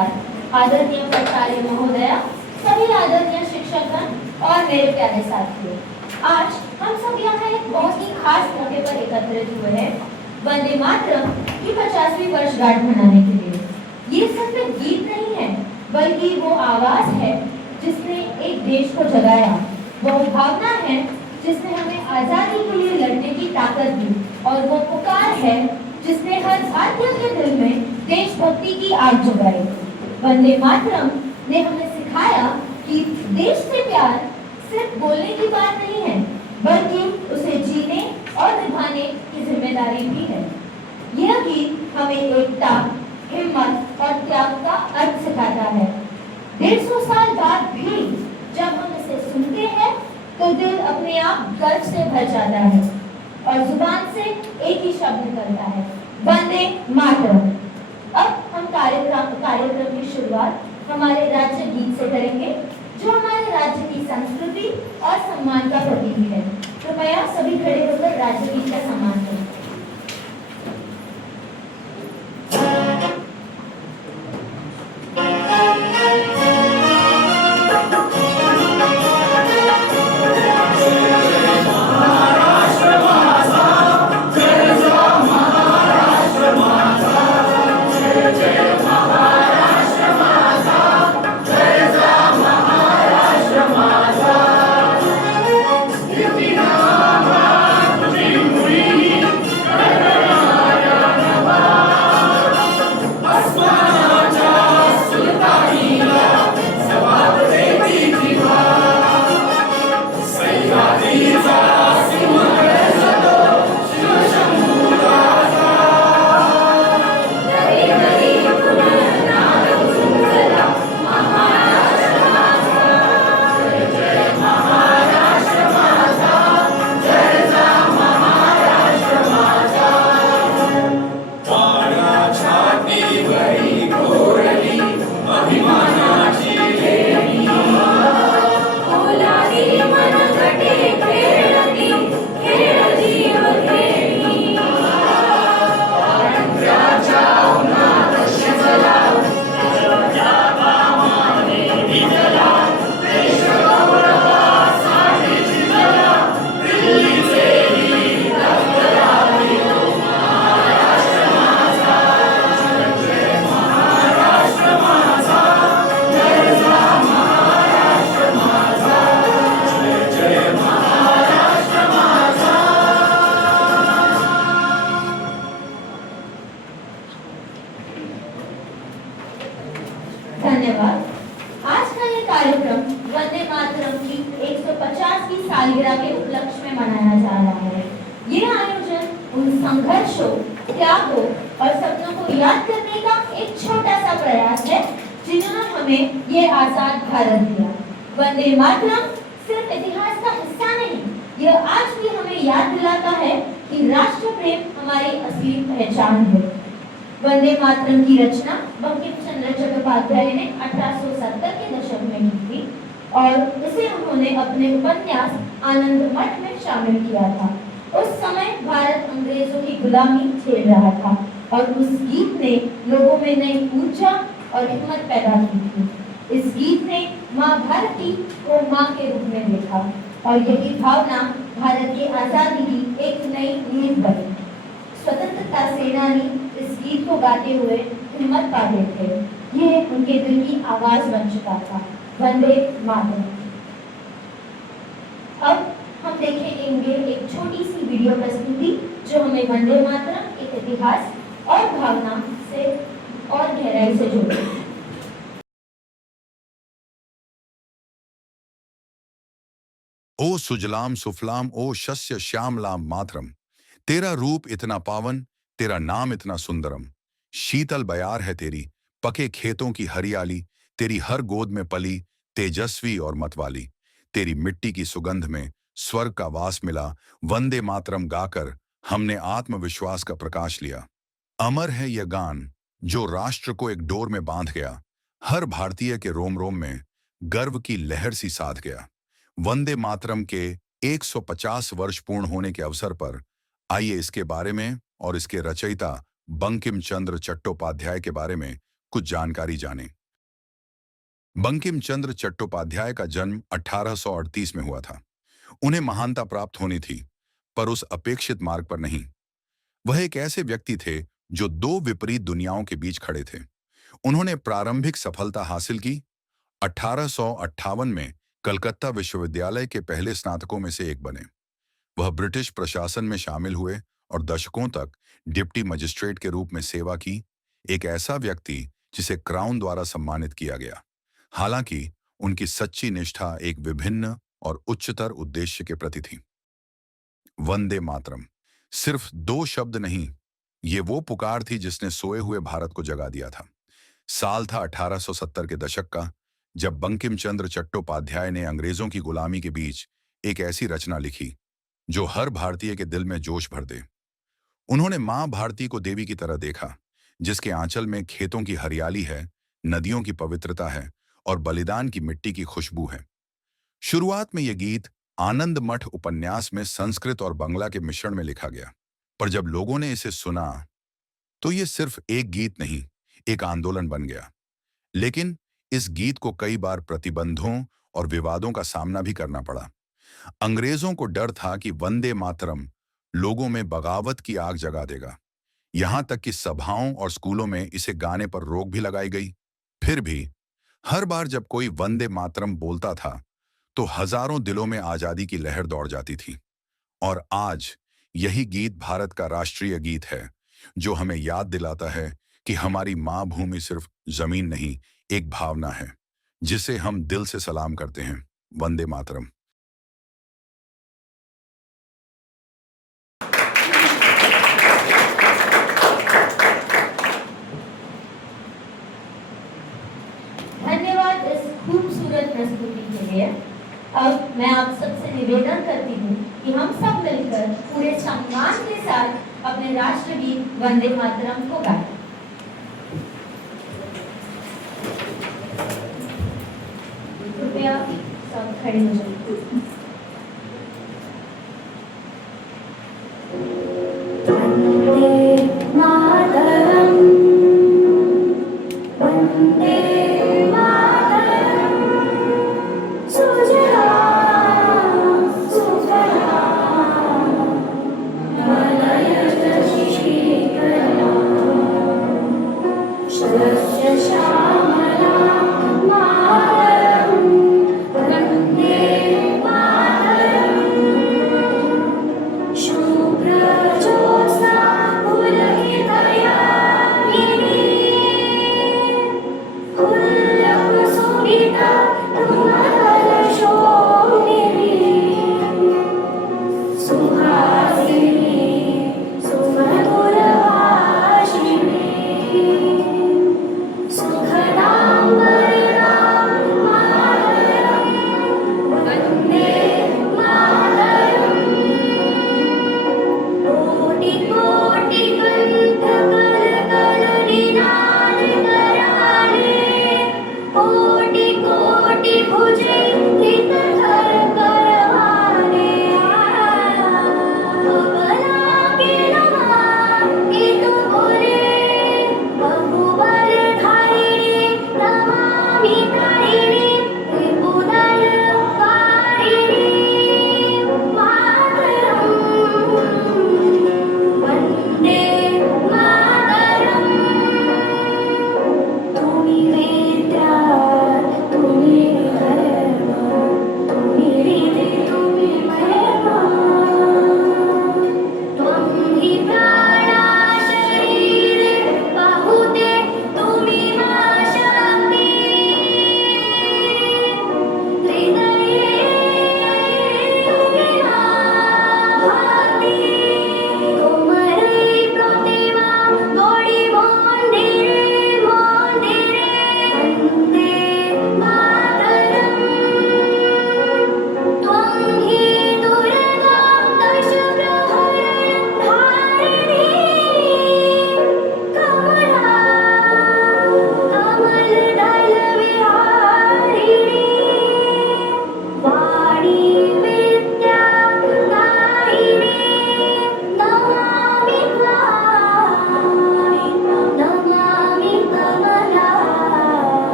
नमस्कार। आदरणीय प्राचार्य महोदया, सभी आदरणीय शिक्षकगण और मेरे प्यारे साथियों, आज हम सब यहाँ एक बहुत ही खास मौके पर एकत्रित हुए हैं वंदे मातरम की 50वीं वर्षगांठ मनाने के लिए। ये सिर्फ एक गीत नहीं है, बल्कि वो आवाज है जिसने एक देश को जगाया। वो भावना है जिसने हमें आजादी के लिए लड़ने की ताकत दी, और वो पुकार है जिसने हर भारतीय के दिल में देशभक्ति की आग जगाई। वंदे मातरम ने हमें सिखाया कि देश से प्यार सिर्फ बोलने की बात नहीं है, बल्कि उसे जीने और निभाने की जिम्मेदारी भी है। यह गीत हमें एकता, हिम्मत और त्याग का अर्थ सिखाता है। 150 साल बाद भी जब हम इसे सुनते हैं तो दिल अपने आप गर्व से भर जाता है और जुबान से एक ही शब्द निकलता है, वंदे मातरम। अब हम कार्यक्रम की शुरुआत हमारे राज्य गीत से करेंगे, जो हमारे राज्य की संस्कृति और सम्मान का प्रतीक है। कृपया सभी खड़े होकर राज्य गीत का सम्मान करें। धन्यवाद। आज का ये कार्यक्रम वंदे मातरम की 150वीं सालगिरह के उपलक्ष्य में मनाया जा रहा है। ये आयोजन उन संघर्षों, त्यागों और सपनों को याद करने का एक छोटा सा प्रयास है जिन्होंने हमें ये आजाद भारत दिया। वंदे मातरम सिर्फ इतिहास का हिस्सा नहीं, यह आज भी हमें याद दिलाता है कि राष्ट्र प्रेम हमारी असली पहचान है। वंदे मातरम की रचना बंकिम चंद्र चट्टोपाध्याय ने 1870 के दशक में की थी और इसे उन्होंने अपने उपन्यास आनंद मठ में शामिल किया था। उस समय भारत अंग्रेजों की गुलामी झेल रहा था और उस गीत ने लोगों में नई ऊर्जा और हिम्मत पैदा की थी। इस गीत ने माँ भारती को माँ के रूप में देखा और यही भावना भारत की आजादी की एक नई नींव बनी। स्वतंत्रता सेनानी इस गीत को गाते हुए हिम्मत पाते थे। ये उनके दिल की आवाज बन चुका था, वंदे मातरम। अब हम देखेंगे एक छोटी सी वीडियो प्रस्तुति जो हमें वंदे मातरम के इतिहास और भावना से और गहराई से जोड़े। ओ सुजलाम सुफलाम ओ शस्य श्यामलाम मातरम, तेरा रूप इतना पावन, तेरा नाम इतना सुंदरम। शीतल बयार है तेरी, पके खेतों की हरियाली, तेरी हर गोद में पली, तेजस्वी और मतवाली। तेरी मिट्टी की सुगंध में स्वर्ग का वास मिला। वंदे मातरम गाकर हमने आत्मविश्वास का प्रकाश लिया। अमर है यह गान जो राष्ट्र को एक डोर में बांध गया, हर भारतीय के रोम रोम में गर्व की लहर सी साध गया। वंदे मातरम के 150 वर्ष पूर्ण होने के अवसर पर आइए इसके बारे में और इसके रचयिता बंकिम चंद्र चट्टोपाध्याय के बारे में कुछ जानकारी जानें। बंकिम चंद्र चट्टोपाध्याय का जन्म 1838 में हुआ था। उन्हें महानता प्राप्त होनी थी, पर उस अपेक्षित मार्ग पर नहीं। वह एक ऐसे व्यक्ति थे जो दो विपरीत दुनियाओं के बीच खड़े थे। उन्होंने प्रारंभिक सफलता हासिल की। 1858 में कलकत्ता विश्वविद्यालय के पहले स्नातकों में से एक बने। वह ब्रिटिश प्रशासन में शामिल हुए और दशकों तक डिप्टी मजिस्ट्रेट के रूप में सेवा की। एक ऐसा व्यक्ति जिसे क्राउन द्वारा सम्मानित किया गया। हालांकि उनकी सच्ची निष्ठा एक विभिन्न और उच्चतर उद्देश्य के प्रति थी। वंदे मातरम सिर्फ दो शब्द नहीं, ये वो पुकार थी जिसने सोए हुए भारत को जगा दिया था। साल था 1870 के दशक का, जब बंकिम चंद्र चट्टोपाध्याय ने अंग्रेजों की गुलामी के बीच एक ऐसी रचना लिखी जो हर भारतीय के दिल में जोश भर दे। उन्होंने मां भारती को देवी की तरह देखा, जिसके आंचल में खेतों की हरियाली है, नदियों की पवित्रता है और बलिदान की मिट्टी की खुशबू है। शुरुआत में यह गीत आनंद मठ उपन्यास में संस्कृत और बांग्ला के मिश्रण में लिखा गया, पर जब लोगों ने इसे सुना तो ये सिर्फ एक गीत नहीं, एक आंदोलन बन गया। लेकिन इस गीत को कई बार प्रतिबंधों और विवादों का सामना भी करना पड़ा। अंग्रेजों को डर था कि वंदे मातरम लोगों में बगावत की आग जगा देगा। यहां तक कि सभाओं और स्कूलों में इसे गाने पर रोक भी लगाई गई। फिर भी हर बार जब कोई वंदे मातरम बोलता था तो हजारों दिलों में आजादी की लहर दौड़ जाती थी। और आज यही गीत भारत का राष्ट्रीय गीत है, जो हमें याद दिलाता है कि हमारी माँ भूमि सिर्फ जमीन नहीं, एक भावना है जिसे हम दिल से सलाम करते हैं। वंदे मातरम। धन्यवाद इस खूबसूरत प्रस्तुति के लिए। अब मैं आप सबसे निवेदन करती हूँ कि हम सब मिलकर पूरे सम्मान के साथ अपने राष्ट्रगीत वंदे मातरम को गाएं। कृपया सब खड़े हो जाइए। वंदे मातरम, वंदे Oh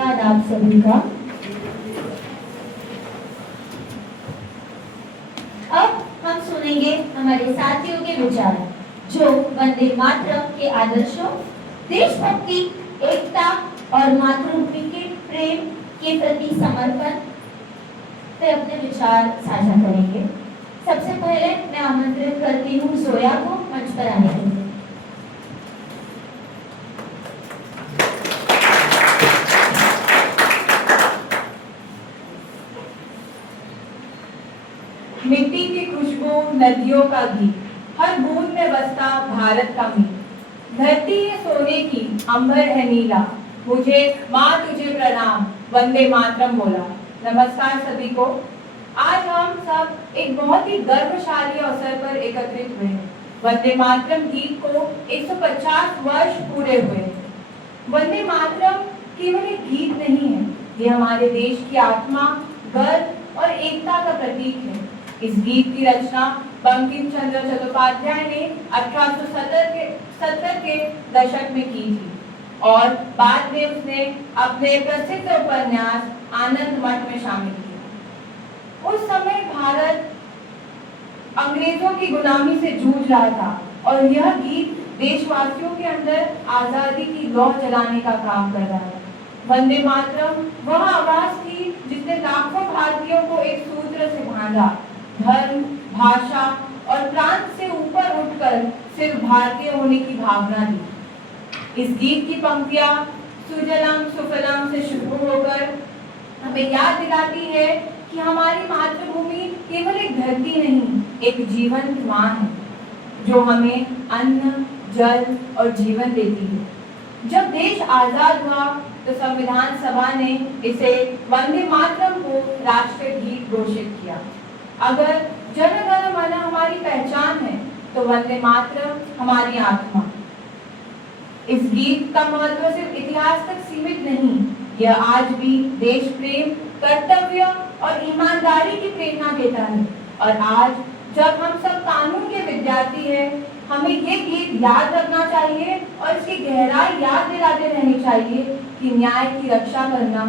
धन्यवाद आप सभी का। अब हम सुनेंगे हमारे साथियों के विचार, जो वंदे मातरम के आदर्शों, देशभक्ति, एकता और मातृभूमि के प्रेम के प्रति समर्पण पे अपने विचार साझा करेंगे। सबसे पहले मैं आमंत्रित करती हूँ जोया को मंच पर आने के लिए। मिट्टी की खुशबू, नदियों का गीत, हर बूंद में बसता भारत का मीत। धरती है सोने की, अंबर है नीला, मुझे माँ तुझे प्रणाम, वंदे मातरम बोला। नमस्कार सभी को। आज हम सब एक बहुत ही गर्वशाली अवसर पर एकत्रित हुए हैं। वंदे मातरम गीत को 150 वर्ष पूरे हुए हैं। वंदे मातरम केवल एक गीत नहीं है, ये हमारे देश की आत्मा, गर्व और एकता का प्रतीक है। इस गीत की रचना बंकिम चंद्र चट्टोपाध्याय ने 1870 के दशक में की थी और बाद में उसने अपने प्रसिद्ध उपन्यास आनंद मठ में शामिल किया। उस समय भारत अंग्रेजों की गुलामी से जूझ रहा था और यह गीत देशवासियों के अंदर आजादी की लौ जलाने का काम कर रहा है। वंदे मातरम वह आवाज थी जिसने लाखों भारतीयों को एक सूत्र से बांधा, धर्म, भाषा और प्रांत से ऊपर उठकर सिर्फ भारतीय होने की भावना दी। इस गीत की पंक्तियां सुजलाम सुफलाम से शुरू होकर हमें याद दिलाती है कि हमारी मातृभूमि केवल एक धरती नहीं, एक जीवन की माँ है, जो हमें अन्न, जल और जीवन देती है। जब देश आजाद हुआ तो संविधान सभा ने इसे वंदे मातरम को राष्ट्रीय गीत घोषित किया। अगर जन गण मन हमारी पहचान है तो वंदे मातरम हमारी आत्मा। इस गीत का महत्व सिर्फ इतिहास तक सीमित नहीं, यह आज भी देश प्रेम, कर्तव्य और ईमानदारी की प्रेरणा देता है। और आज जब हम सब कानून के विद्यार्थी हैं, हमें ये गीत याद रखना चाहिए और इसकी गहराई याद दिलाते रहनी चाहिए कि न्याय की रक्षा करना,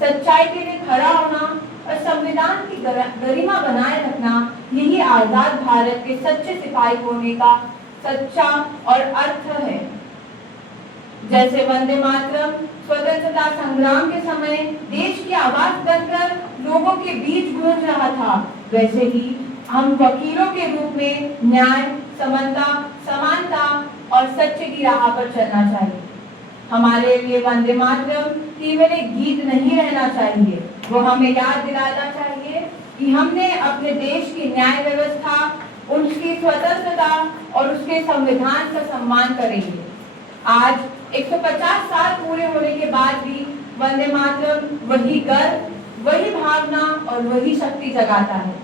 सच्चाई के लिए खड़ा होना और संविधान की गरिमा बनाए रखना, यही आजाद भारत के सच्चे सिपाही होने का सच्चा और अर्थ है। जैसे वंदे मातरम स्वतंत्रता संग्राम के समय देश की आवाज बनकर लोगों के बीच गूंज रहा था, वैसे ही हम वकीलों के रूप में न्याय, समता, समानता और सच्चे की राह पर चलना चाहिए। हमारे लिए वंदे मातरम केवल एक गीत नहीं रहना चाहिए, वो हमें याद दिलाना चाहिए कि हमने अपने देश की न्याय व्यवस्था, उसकी स्वतंत्रता और उसके संविधान का सम्मान करेंगे। आज 150 साल पूरे होने के बाद भी वंदे मातरम वही गर्व, वही भावना और वही शक्ति जगाता है।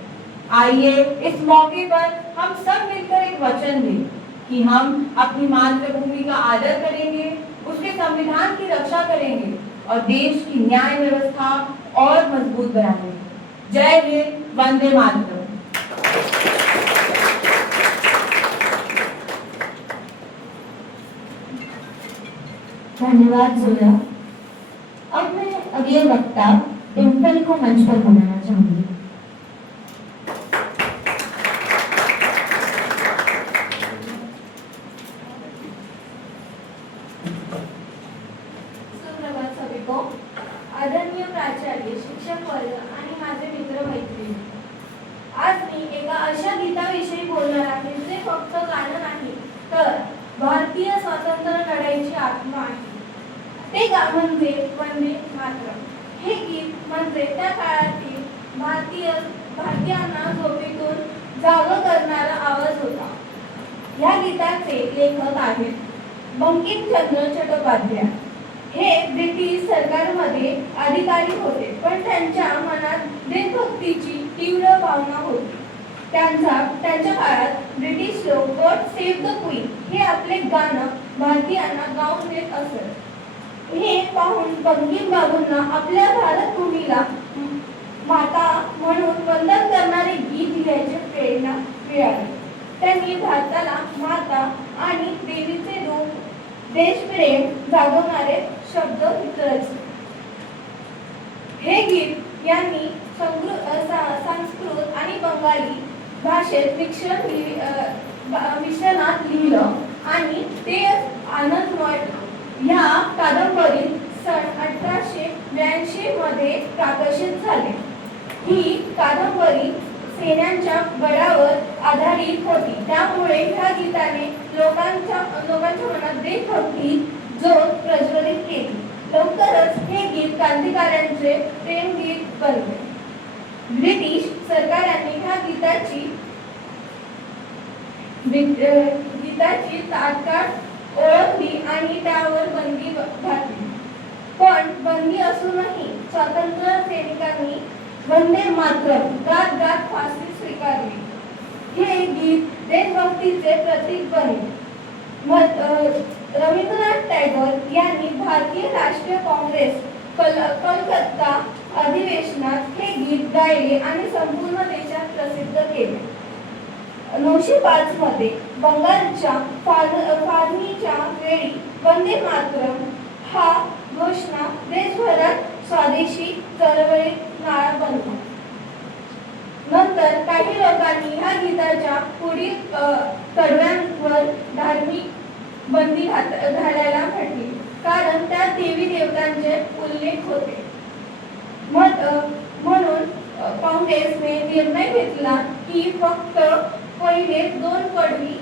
आइए इस मौके पर हम सब मिलकर एक वचन दें कि हम अपनी मातृभूमि का आदर करेंगे, उसके संविधान की रक्षा करेंगे और देश की न्याय व्यवस्था और मजबूत बनाएंगे। जय हिंद, वंदे मातरम। धन्यवाद जोया। अब मैं अगले वक्ता डिम्पल को मंच पर बुलाना चाहूंगी। सुप्रभात सभी को। आदरणीय प्राचार्य, शिक्षक वर्ग आणि माझे मित्र मैत्रिणी, आज मी एका अशा गीताविषयी बोलणार आहे जे फक्त गाणं नाही तर भारतीय स्वातंत्र्य लढाईची आत्मा आहे। ते गाणं म्हणजे वंदे मातरम। हे गीत म्हणजे त्या काळातील भारतीयांना झोपेतून जागं करणारा आवाज होता। या गीताचे लेखक आहेत बंकिमचंद्र चट्टोपाध्याय। हे ब्रिटिश सरकारमध्ये अधिकारी होते, पण त्यांच्या मनात देशभक्तीची तीव्र भावना होती। त्यांच्या काळात ब्रिटिश लोक गॉड सेव्ह द क्वीन हे आपले गाणं भारतीयांना गाऊन देत असत। हे पाहून बंकिम बाबूंना आपल्या भारत भूमीला माता म्हणून वंदन करणारे गीत लिहायची प्रेरणा मिळाली। त्यांनी भारताला माता आणि देवीचे रूप, देशप्रेम जागवणारे शब्द रचले। हे गीत यांनी संस्कृत आणि बंगाली भाषेत मिश्रणात लिहिलं आणि ते आनंदमठ ह्या कादंबरीत सन 1882 मध्ये प्रकाशित झाले. ही कादंबरी सेनांच्या बळावर आधारित होती, त्यामुळे ह्या गीताने लोकांच्या मनात देशभक्ती जोर प्रज्वलित केली. लवकरच हे गीत क्रांतिकाऱ्यांचे प्रेमगीत बनले. ब्रिटिश सरकारांनी ह्या गीताची तात्काळ ओळखली आणि त्यावर बंदी घातली. पण बंदी असूनही स्वातंत्र्य सैनिकांनी वंदे मातरम गात गात फाशी स्वीकारली. हे गीत देशभक्तीचे प्रतीक बने. रवींद्रनाथ टागोर यांनी भारतीय राष्ट्रीय काँग्रेस कलकत्ता अधिवेशनात हे गीत गायले आणि संपूर्ण देशात प्रसिद्ध केले. 1905 मध्ये बंगालच्या फाळणीच्या वेळी वंदे मातरम हा घोषणा देशभरात स्वदेशी चळवळीत नाळा बनला. नंतर काही लोकांनी ह्या गीताच्या पुढील कडव्यांवर धार्मिक बंदी घालायला म्हटली, कारण त्यात देवी देवतांचे उल्लेख होते. म्हणून काँग्रेसने निर्णय घेतला की फक्त पहिले 2 कडवी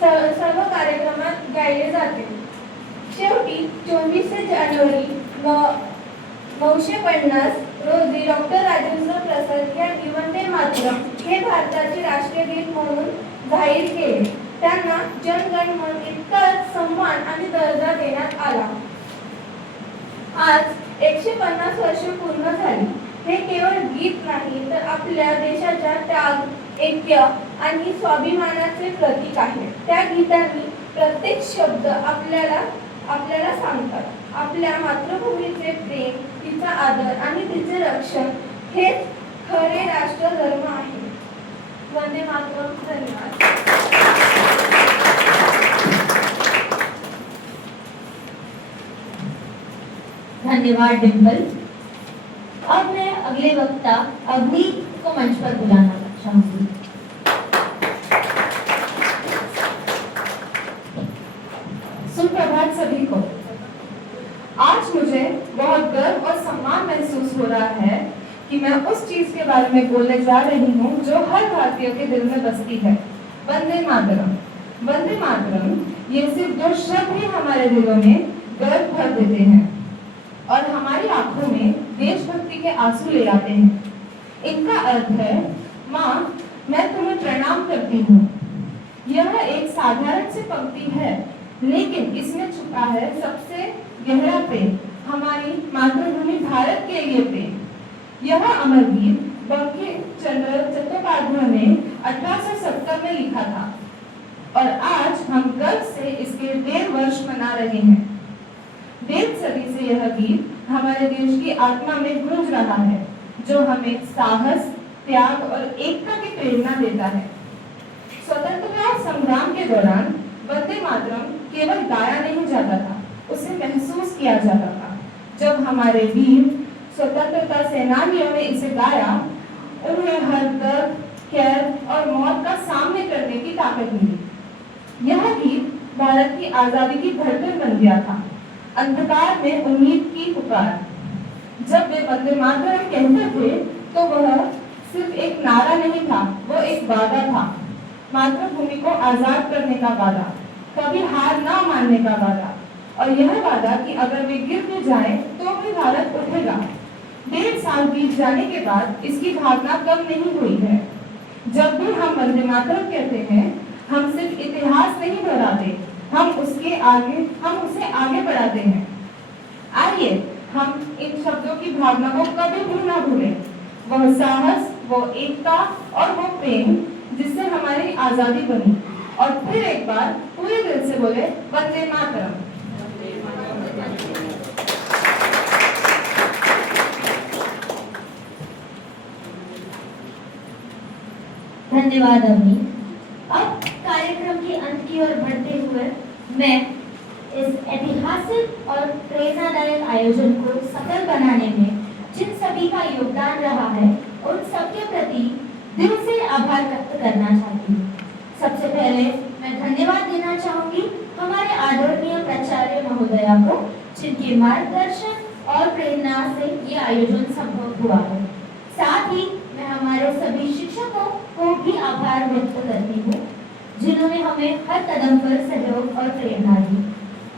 सर्व कार्यक्रमात गायले जातील. शेवटी 24 जानेवारी 1950 रोजी डॉक्टर राजेंद्र प्रसाद यांनी वंदे मातरम हे भारताचे राष्ट्रीय गीत म्हणून जाहीर केले. त्यांना जनगण मन इतकाच सन्मान आणि दर्जा देण्यात आला. आज 150 वर्षे पूर्ण झाली. हे केवळ गीत नाही तर आपल्या देशाच्या त्याग, ऐक्य आणि स्वाभिमानाचे प्रतीक आहे. त्या गीतांनी प्रत्येक शब्द आपल्याला सांगतात आपल्या मातृभूमीचे प्रेम, तिचा आदर आणि तिचे रक्षण हेच खरे राष्ट्रधर्म आहे. वंदे मातरम. धन्यवाद. धन्यवाद डिम्पल। अब मैं अगले वक्ता अग्नि को मंच पर बुलाना चाहूंगी। सुप्रभात सभी को। आज मुझे बहुत गर्व और सम्मान महसूस हो रहा है कि मैं उस चीज के बारे में बोलने जा रही हूँ जो हर भारतीय के दिल में बसती है, वंदे मातरम। वंदे मातरम ये सिर्फ 2 शब्द ही हमारे दिलों में गर्व भर देते हैं और हमारी आंखों में देशभक्ति के आंसू ले आते हैं। इनका अर्थ है, माँ मैं तुम्हें प्रणाम करती हूँ। यह एक साधारण सी पंक्ति है, लेकिन इसमें छुपा है सबसे गहरा प्रेम, हमारी मातृभूमि भारत के लिए प्रेम। यह अमर गीत बंकिम चंद्र चट्टोपाध्याय ने 1870 में लिखा था और आज हम गर्व से इसके 150 वर्ष मना रहे हैं। 150 सदी से यह गीत हमारे देश की आत्मा में गूंज रहा है, जो हमें साहस, त्याग और एकता की प्रेरणा देता है। स्वतंत्रता संग्राम के दौरान वंदे मातरम केवल गाया नहीं जाता था, उसे महसूस किया जाता था। जब हमारे वीर स्वतंत्रता सेनानियों ने इसे गाया, उन्हें हर दर्द, कैद और मौत का सामना करने की ताकत मिली। यह गीत भारत की आजादी की धड़कन बन गया था, अंधकार में उम्मीद की पुकार। जब वे वंदे मातरम कहते थे तो वह सिर्फ एक नारा नहीं था, वो एक वादा था, मातृभूमि को आजाद करने का वादा, कभी हार ना मानने का वादा, और यह वादा कि अगर वे गिर भी जाएं तो भी भारत उठेगा। 150 साल बीत जाने के बाद इसकी भावना कम नहीं हुई है। जब भी हम वंदे मातरम कहते हैं, हम सिर्फ इतिहास नहीं दोहराते, हम उसे आगे बढ़ाते हैं। आइए हम इन शब्दों की भावना को कभी भी ना भूलें, वह साहस, वो एकता और वो प्रेम जिससे हमारी आजादी बनी। और फिर एक बार पूरे दिल से बोले, वंदे मातरम। धन्यवाद अवनी। अब कार्यक्रम के अंत की ओर बढ़ते हुए मैं इस ऐतिहासिक और प्रेरणादायक आयोजन को सफल बनाने में जिन सभी का योगदान रहा है उन सबके प्रति दिल से आभार व्यक्त करना चाहती हूँ। सबसे पहले मैं धन्यवाद देना चाहूंगी हमारे आदरणीय प्राचार्य महोदया को, जिनके मार्गदर्शन और प्रेरणा से ये आयोजन संभव हुआ है। साथ ही मैं हमारे सभी शिक्षकों को भी आभार व्यक्त करती हूँ, जिन्होंने हमें हर कदम पर सहयोग और प्रेरणा दी।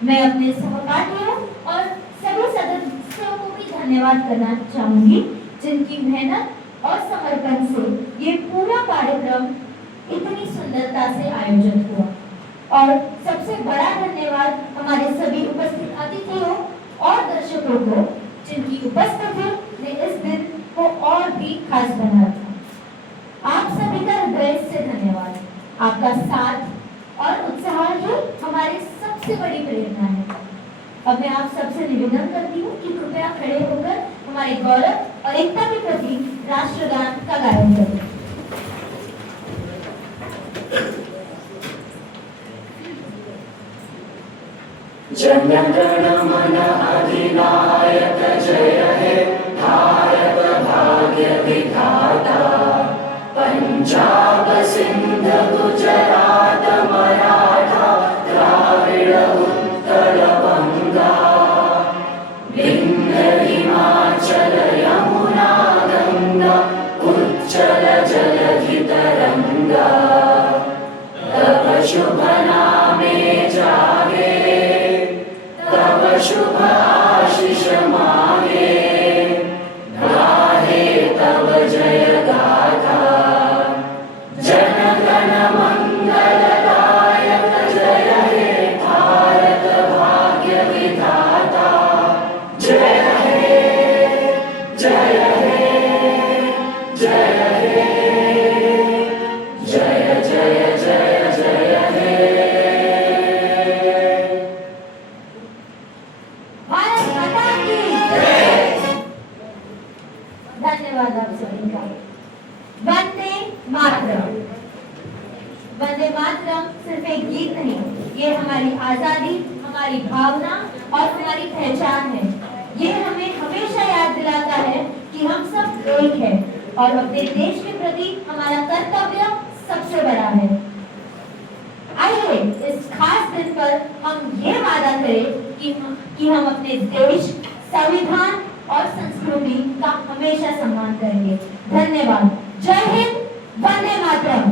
मैं अपने सहपाठियों और सभी सदस्यों को भी धन्यवाद करना चाहूंगी, जिनकी मेहनत और समर्पण से ये पूरा कार्यक्रम इतनी सुंदरता से आयोजित हुआ। और सबसे बड़ा धन्यवाद हमारे सभी उपस्थित अतिथियों और दर्शकों को, जिनकी उपस्थिति ने इस दिन को और भी खास बना रखा। आप सभी का हृदय से धन्यवाद। आपका साथ और उत्साह ही हमारी सबसे बड़ी प्रेरणा है। अब मैं आप सबसे निवेदन करती हूँ कि कृपया खड़े होकर हमारे गौरव और एकता के प्रति राष्ट्रगान का गायन करें। जन गण मन अधिनायक जय हे भारत भाग्य विधाता। पंजाब सिंध गुजरात मराठा द्राविड़ उत्कल बंगा। विंध्य हिमाचल यमुना गंगा उच्चल जलधि तरंगा। तब शुभ नामे जागे, तब शुभ आशीष मांगे। गाहे तब जय गाथा, जन गण मंगलदायक जय हे भारत भाग्य विधाता। जय हे जय हे जय हे जय जय जय जय हे। भारत माता की जय। धन्यवाद आप सभी का। वंदे मातरम। वंदे मातरम सिर्फ एक गीत नहीं, ये हमारी आजादी, हमारी भावना और हमारी पहचान है। ये हमें हमेशा याद दिलाता है कि हम सब एक हैं और अपने देश के प्रति हमारा कर्तव्य सबसे बड़ा है। आइए इस खास दिन पर हम ये वादा करें कि हम अपने देश, संविधान और संस्कृति का हमेशा सम्मान करेंगे। धन्यवाद। जय हिंद। वंदे मातरम।